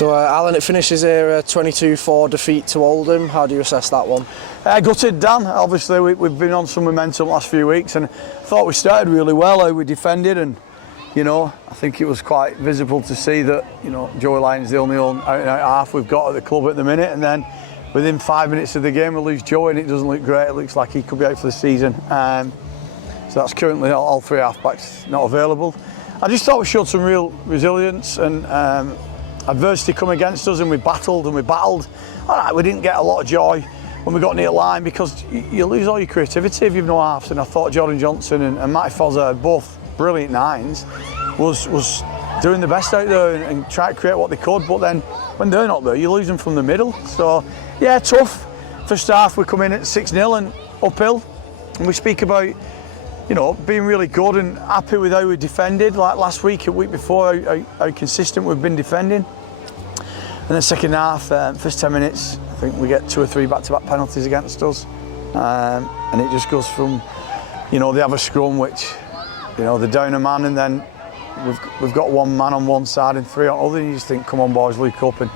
So Alan, it finishes here a 22-4 defeat to Oldham. How do you assess that one? Gutted, Dan. Obviously we've been on some momentum the last few weeks, and I thought we started really well, how we defended, and I think it was quite visible to see that Joey Lyon's the only out-and-out half we've got at the club at the minute, and then within 5 minutes of the game we lose Joey and it doesn't look great. It looks like he could be out for the season. So that's currently all three half-backs not available. I just thought we showed some real resilience, and adversity come against us, and we battled. All right, we didn't get a lot of joy when we got near the line because you lose all your creativity if you've no halves, and I thought Jordan Johnson and Matty Fozza, both brilliant nines, was doing the best out there and trying to create what they could, but then when they're not there, you lose them from the middle. So yeah, tough. First half we come in at 6-0 and uphill, and we speak about being really good and happy with how we defended, like last week, a week before, how consistent we've been defending. And then second half, first 10 minutes, I think we get 2 or 3 back-to-back penalties against us. And it just goes from, they have a scrum, which, they're down a man, and then we've got 1 man on one side and 3 on the other, and you just think, come on boys, look up. And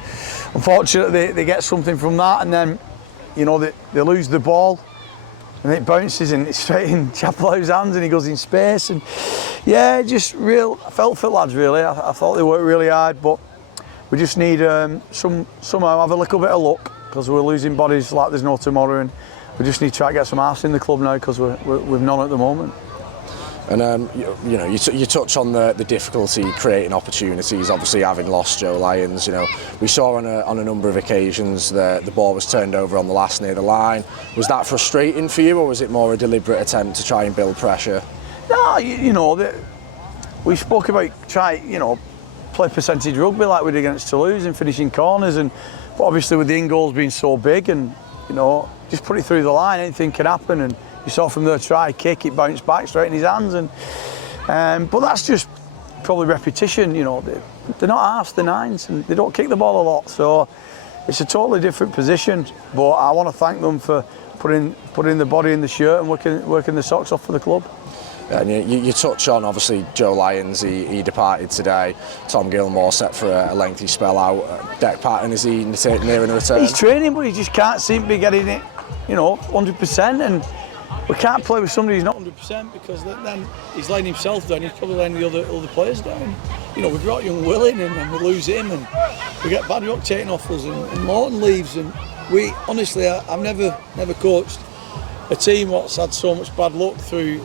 unfortunately, they get something from that, and then, they lose the ball, and it bounces and it's straight in Chapelow's hands, and he goes in space, and yeah, just I felt for the lads really. I thought they worked really hard, but we just need somehow have a little bit of luck, because we're losing bodies like there's no tomorrow, and we just need to try to get some arse in the club now, because we've none at the moment. And you touch on the difficulty creating opportunities. Obviously, having lost Joe Lyons, we saw on a number of occasions the ball was turned over on the last near the line. Was that frustrating for you, or was it more a deliberate attempt to try and build pressure? No, we spoke about play percentage rugby like we did against Toulouse and finishing corners, but obviously with the in goals being so big, and just put it through the line, anything can happen. And you saw from their try kick, it bounced back straight in his hands, but that's just probably repetition. They're not halves, they're nines, and they don't kick the ball a lot, so it's a totally different position. But I want to thank them for putting the body in the shirt and working the socks off for the club. And you touch on, obviously, Joe Lyons, he departed today. Tom Gilmore set for a lengthy spell out. Deck Patton, is he nearing a return? He's training, but he just can't seem to be getting it 100%, and we can't play with somebody who's not 100%, because then he's letting himself down. He's probably letting the other players down. We brought young Will in, and we lose him, and we get bad luck taking off us, and Morton leaves, and we honestly, I've never coached a team what's had so much bad luck through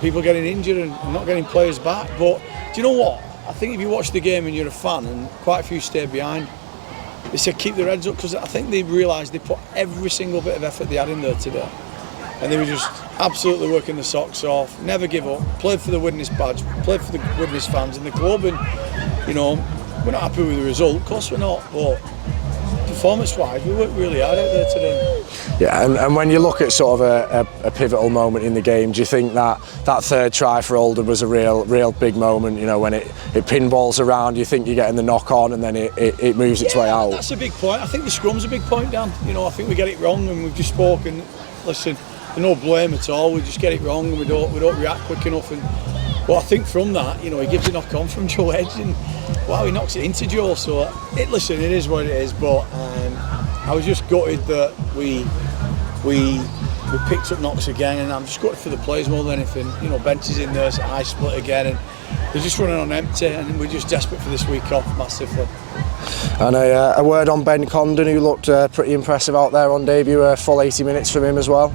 people getting injured and not getting players back. But do you know what? I think if you watch the game and you're a fan, and quite a few stayed behind, they said keep their heads up, because I think they realised they put every single bit of effort they had in there today, and they were just absolutely working the socks off, never give up, played for the Widnes badge, played for the Widnes fans and the club, and we're not happy with the result, of course we're not, but performance-wise, we worked really hard out there today. Yeah, and when you look at sort of a pivotal moment in the game, do you think that third try for Oldham was a real big moment? When it pinballs around, you think you're getting the knock on, and then it moves its way out. That's a big point. I think the scrum's a big point, Dan. I think we get it wrong, and we've just spoken. Listen, there's no blame at all. We just get it wrong, and we don't react quick enough. But I think from that, he gives a knock on from Joe Edge, and wow, he knocks it into Joe. So it is what it is. But I was just gutted that we picked up knocks again, and I'm just gutted for the players more than anything. Bench is in there, so I split again, and they're just running on empty, and we're just desperate for this week off massively. And a word on Ben Condon, who looked pretty impressive out there on debut. A full 80 minutes from him as well.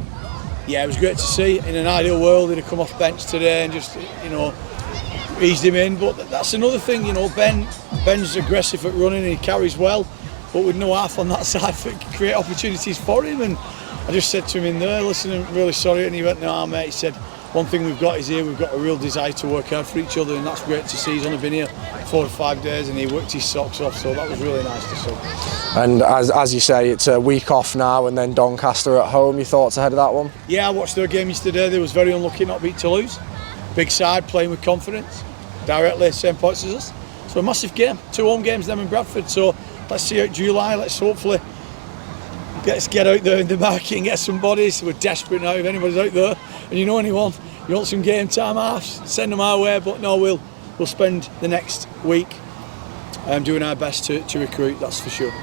Yeah, it was great to see. In an ideal world, he'd have come off bench today and just eased him in. But that's another thing, Ben's aggressive at running and he carries well, but with no half on that side to create opportunities for him. And I just said to him in there, listen, I'm really sorry. And he went, no, mate. He said, one thing we've got is here, we've got a real desire to work hard for each other, and that's great to see. He's only been here 4 or 5 days and he worked his socks off, so that was really nice to see. And as you say, it's a week off now, and then Doncaster at home. Your thoughts ahead of that one? Yeah, I watched their game yesterday. They was very unlucky not beat Toulouse. Big side, playing with confidence, directly same points as us. So a massive game, 2 home games them in Bradford, so let's see out July. Let's hopefully get out there in the market and get some bodies. We're desperate now. If anybody's out there and you know anyone, you want some game time halves, send them our way. But no, we'll spend the next week doing our best to recruit, that's for sure.